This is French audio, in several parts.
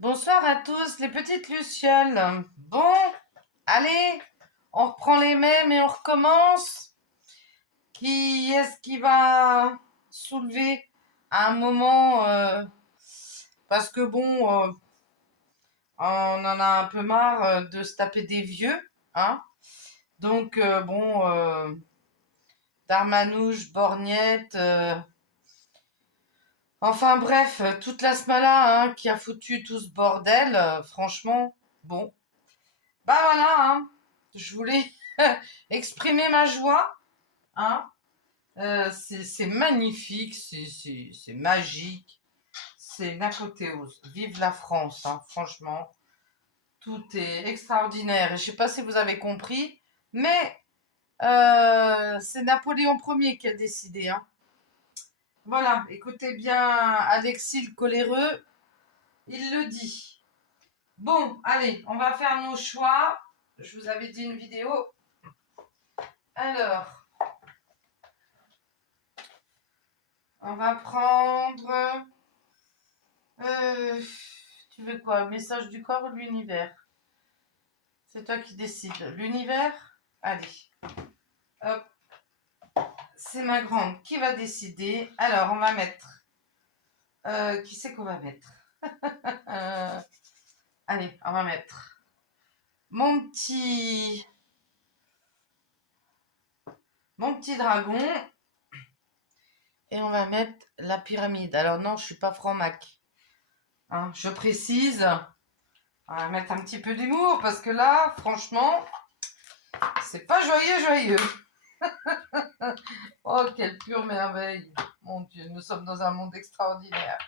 Bonsoir à tous, les petites lucioles. Bon, allez, on reprend les mêmes et on recommence. Qui est-ce qui va soulever à un moment parce que bon, on en a un peu marre de se taper des vieux, hein. Donc bon, Darmanouche, Borgnette, enfin bref, toute la smala hein, qui a foutu tout ce bordel, franchement, bon. Bah voilà, hein. Je voulais exprimer ma joie, hein. C'est magnifique, c'est magique, c'est une apothéose. Vive la France, hein, franchement. Tout est extraordinaire. Et je sais pas si vous avez compris, mais c'est Napoléon Ier qui a décidé, hein. Voilà, écoutez bien Alexis le coléreux, il le dit. Bon, allez, on va faire nos choix. Je vous avais dit une vidéo. Alors, on va prendre... tu veux quoi? Message du corps ou de l'univers? C'est toi qui décides. L'univers? Allez. Hop. C'est ma grande qui va décider. Alors, on va mettre... qui c'est qu'on va mettre? Allez, on va mettre... Mon petit... Mon petit dragon. Et on va mettre la pyramide. Alors non, je suis pas franc-mac. Hein, je précise. On va mettre un petit peu d'humour parce que là, franchement, c'est pas joyeux, joyeux. Oh, quelle pure merveille. Mon Dieu, nous sommes dans un monde extraordinaire.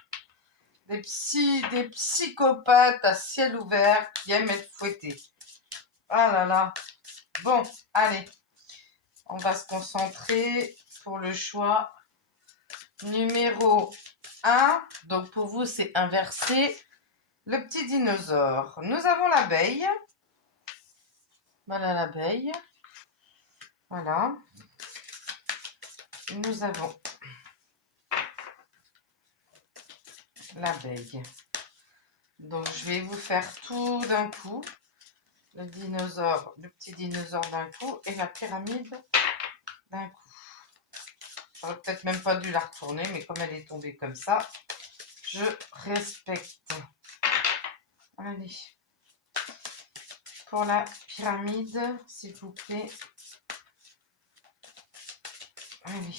Des psychopathes à ciel ouvert qui aiment être fouettés. Ah là là. Bon, allez. On va se concentrer pour le choix numéro 1. Donc pour vous, c'est inversé. Le petit dinosaure. Nous avons l'abeille. Voilà l'abeille. Voilà. Nous avons l'abeille. Donc je vais vous faire tout d'un coup. Le dinosaure, le petit dinosaure d'un coup et la pyramide d'un coup. J'aurais peut-être même pas dû la retourner, mais comme elle est tombée comme ça, je respecte. Allez. Pour la pyramide, s'il vous plaît. Allez.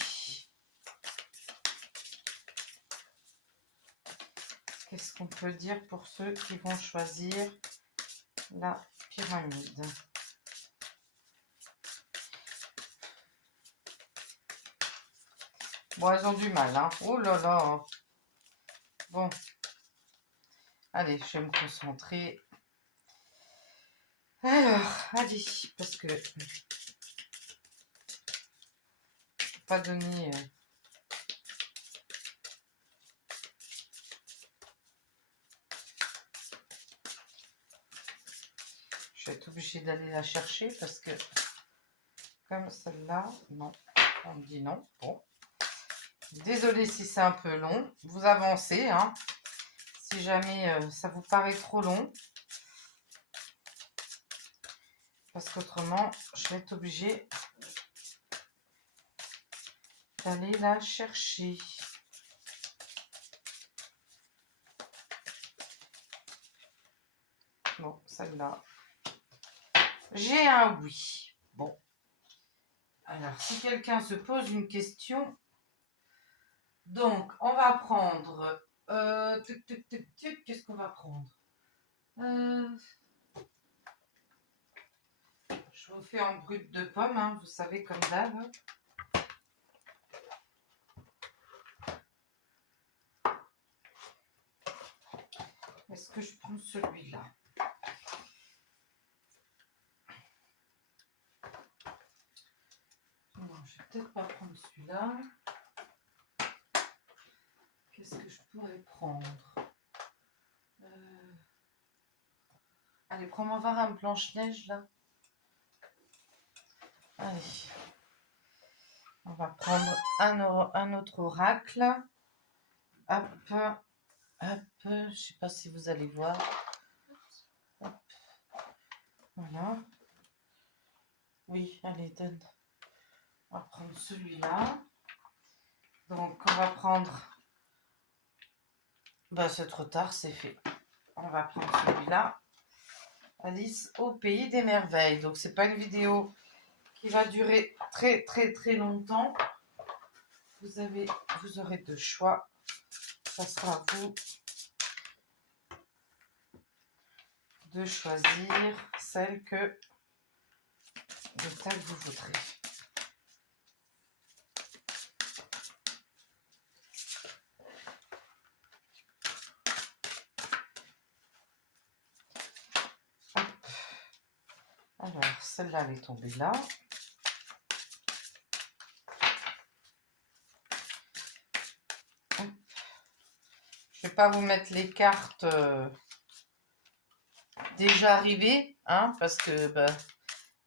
Qu'est-ce qu'on peut dire pour ceux qui vont choisir la pyramide? Bon, elles ont du mal, hein. Oh là là. Bon. Allez, je vais me concentrer. Alors, allez, parce que je ne peux pas donner... Je vais être obligée d'aller la chercher parce que comme celle-là, non, on me dit non. Bon, désolée si c'est un peu long. Vous avancez, hein, si jamais ça vous paraît trop long. Parce qu'autrement, je vais être obligée d'aller la chercher. Bon, celle-là. J'ai un oui. Bon. Alors, si quelqu'un se pose une question, donc, on va prendre... qu'est-ce qu'on va prendre? Je vous fais en brut de pomme, hein, vous savez, comme d'hab. Est-ce que je prends celui-là? Non, je vais peut-être pas prendre celui-là. Qu'est-ce que je pourrais prendre? Allez, prends-moi voir un Blanche-Neige, là. Allez. On va prendre un autre oracle. Hop. Hop, je sais pas si vous allez voir. Hop, voilà. Oui, allez, donne. On va prendre celui-là. Donc, on va prendre... Bah, c'est trop tard, c'est fait. On va prendre celui-là. Alice au pays des merveilles. Donc, c'est pas une vidéo qui va durer très, très, très longtemps. Vous aurez deux choix. Ça sera à vous de choisir celle que vous voudrez. Hop. Alors, celle-là, elle est tombée là. Hop. Je vais pas vous mettre les cartes déjà arrivées, hein, parce que bah,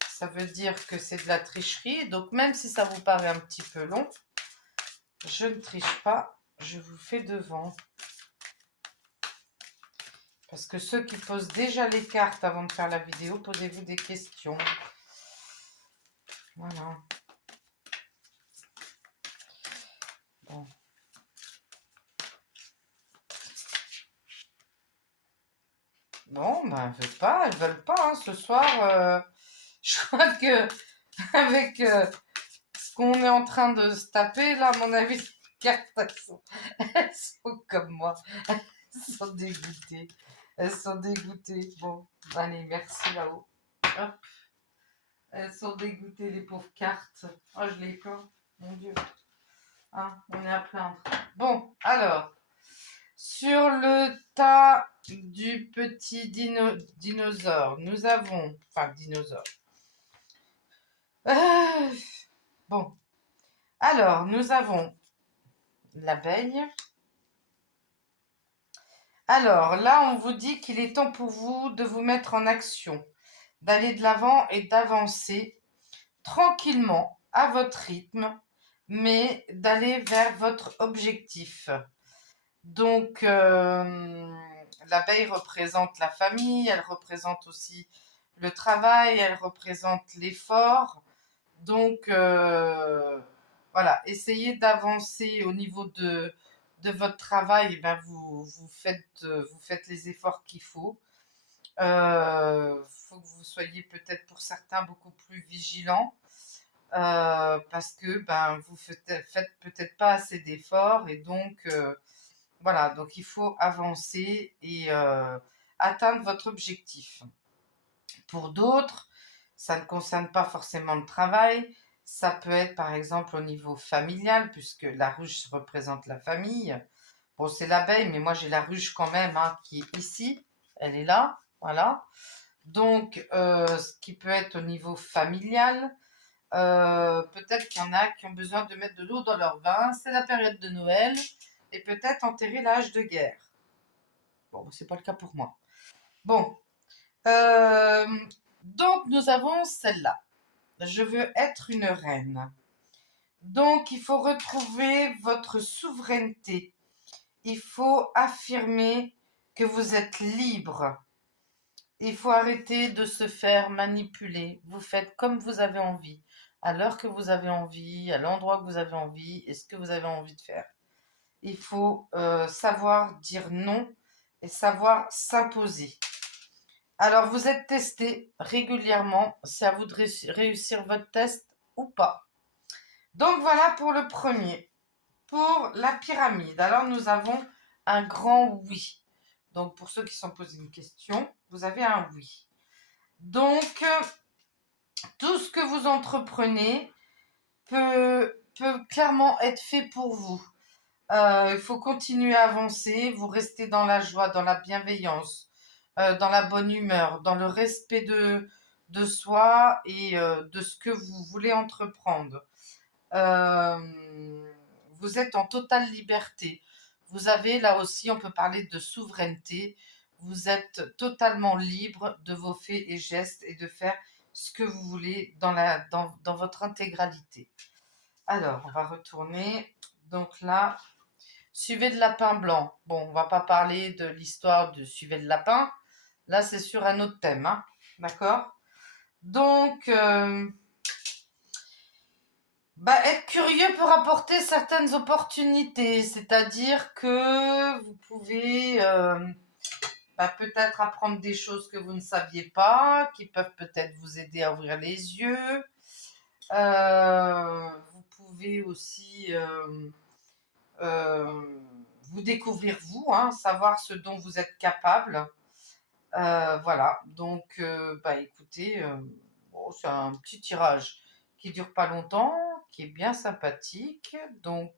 ça veut dire que c'est de la tricherie. Donc, même si ça vous paraît un petit peu long, je ne triche pas, je vous fais devant. Parce que ceux qui posent déjà les cartes avant de faire la vidéo, posez-vous des questions. Voilà. Bon. Bon, ben, elles veulent pas, hein, ce soir. Je crois que avec ce qu'on est en train de se taper, là, à mon avis, les cartes, elles sont comme moi. Elles sont dégoûtées. Elles sont dégoûtées. Bon, allez, merci là-haut. Hop. Elles sont dégoûtées, les pauvres cartes. Oh, je les plains. Mon Dieu. Hein, on est à plaindre. Bon, alors. Sur le tas du petit dinosaure, nous avons... Enfin, dinosaure. Bon. Alors, nous avons l'abeille. Alors, là, on vous dit qu'il est temps pour vous de vous mettre en action, d'aller de l'avant et d'avancer tranquillement, à votre rythme, mais d'aller vers votre objectif. Donc, l'abeille représente la famille, elle représente aussi le travail, elle représente l'effort. Donc, voilà, essayez d'avancer au niveau de votre travail. Eh ben, vous faites les efforts qu'il faut. Faut que vous soyez peut-être pour certains beaucoup plus vigilants. Parce que ben, vous faites peut-être pas assez d'efforts et donc voilà, donc il faut avancer et atteindre votre objectif. Pour d'autres, ça ne concerne pas forcément le travail, ça peut être par exemple au niveau familial, puisque la ruche représente la famille. Bon, c'est l'abeille, mais moi j'ai la ruche quand même hein, qui est ici, elle est là, voilà. Donc, ce qui peut être au niveau familial, peut-être qu'il y en a qui ont besoin de mettre de l'eau dans leur vin, c'est la période de Noël, et peut-être enterrer l'âge de guerre. Bon, c'est pas le cas pour moi. Bon, euh, donc nous avons celle-là. Je veux être une reine. Donc il faut retrouver votre souveraineté. Il faut affirmer que vous êtes libre. Il faut arrêter de se faire manipuler. Vous faites comme vous avez envie, à l'heure que vous avez envie, à l'endroit que vous avez envie, et ce que vous avez envie de faire. Il faut savoir dire non et savoir s'imposer. Alors, vous êtes testé régulièrement. C'est à vous de réussir votre test ou pas. Donc, voilà pour le premier. Pour la pyramide, alors nous avons un grand oui. Donc, pour ceux qui se sont posés une question, vous avez un oui. Donc, tout ce que vous entreprenez peut clairement être fait pour vous. Il faut continuer à avancer, vous restez dans la joie, dans la bienveillance, dans la bonne humeur, dans le respect de soi et de ce que vous voulez entreprendre. Vous êtes en totale liberté. Vous avez là aussi, on peut parler de souveraineté. Vous êtes totalement libre de vos faits et gestes et de faire ce que vous voulez dans votre intégralité. Alors, on va retourner. Donc là, Suivez le lapin blanc. Bon, on va pas parler de l'histoire de Suivez le lapin. Là, c'est sur un autre thème, hein. D'accord? Donc, être curieux peut apporter certaines opportunités, c'est-à-dire que vous pouvez peut-être apprendre des choses que vous ne saviez pas, qui peuvent peut-être vous aider à ouvrir les yeux. Vous pouvez aussi vous découvrir vous, hein, savoir ce dont vous êtes capable. Voilà, donc écoutez, bon, c'est un petit tirage qui dure pas longtemps, qui est bien sympathique, donc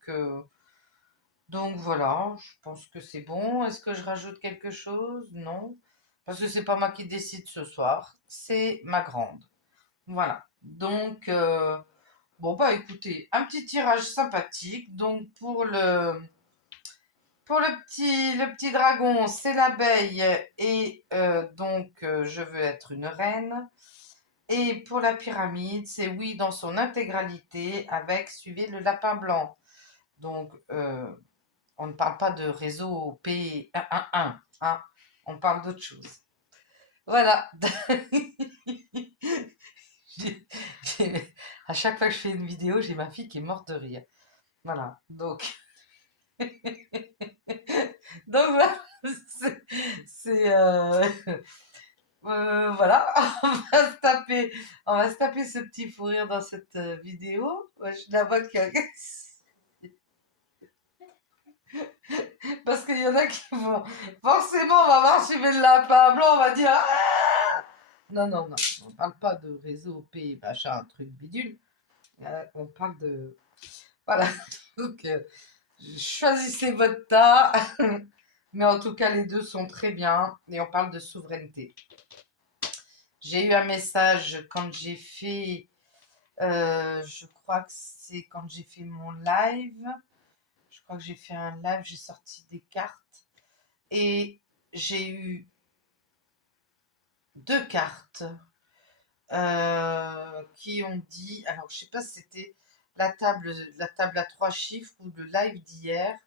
voilà, je pense que c'est bon. Est-ce que je rajoute quelque chose? Non, parce que c'est pas moi qui décide ce soir, c'est ma grande. Voilà, donc bon écoutez, un petit tirage sympathique, donc pour le petit dragon, c'est l'abeille et je veux être une reine. Et pour la pyramide, c'est oui dans son intégralité avec suivez le lapin blanc. Donc, on ne parle pas de réseau P111, hein, on parle d'autre chose. Voilà. À chaque fois que je fais une vidéo, j'ai ma fille qui est morte de rire. Voilà, donc. Donc voilà, c'est voilà, on va se taper ce petit fou rire dans cette vidéo. Ouais, je la vois que parce qu'il y en a qui vont forcément, on va voir suivre le lapin blanc, on va dire ah non non non, on parle pas de réseau P machin truc bidule, on parle de voilà donc choisissez votre tas. Mais en tout cas, les deux sont très bien et on parle de souveraineté. J'ai eu un message quand j'ai fait, je crois que c'est quand j'ai fait mon live. Je crois que j'ai fait un live, j'ai sorti des cartes et j'ai eu 2 cartes qui ont dit, alors je sais pas si c'était la table à 3 chiffres ou le live d'hier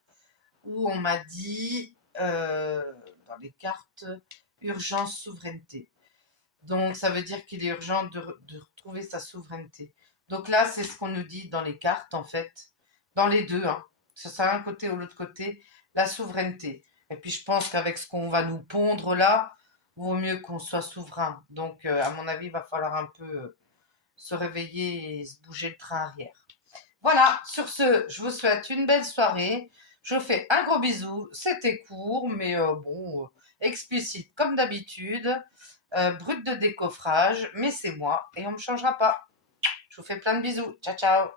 où on m'a dit dans les cartes urgence souveraineté. Donc ça veut dire qu'il est urgent de retrouver sa souveraineté. Donc là, c'est ce qu'on nous dit dans les cartes en fait, dans les deux, hein. Que ce soit un côté ou l'autre côté, la souveraineté. Et puis je pense qu'avec ce qu'on va nous pondre là, vaut mieux qu'on soit souverain. Donc à mon avis, il va falloir un peu se réveiller et se bouger le train arrière. Voilà, sur ce, je vous souhaite une belle soirée. Je vous fais un gros bisou. C'était court, mais bon, explicite comme d'habitude. Brut de décoffrage, mais c'est moi et on ne me changera pas. Je vous fais plein de bisous. Ciao, ciao.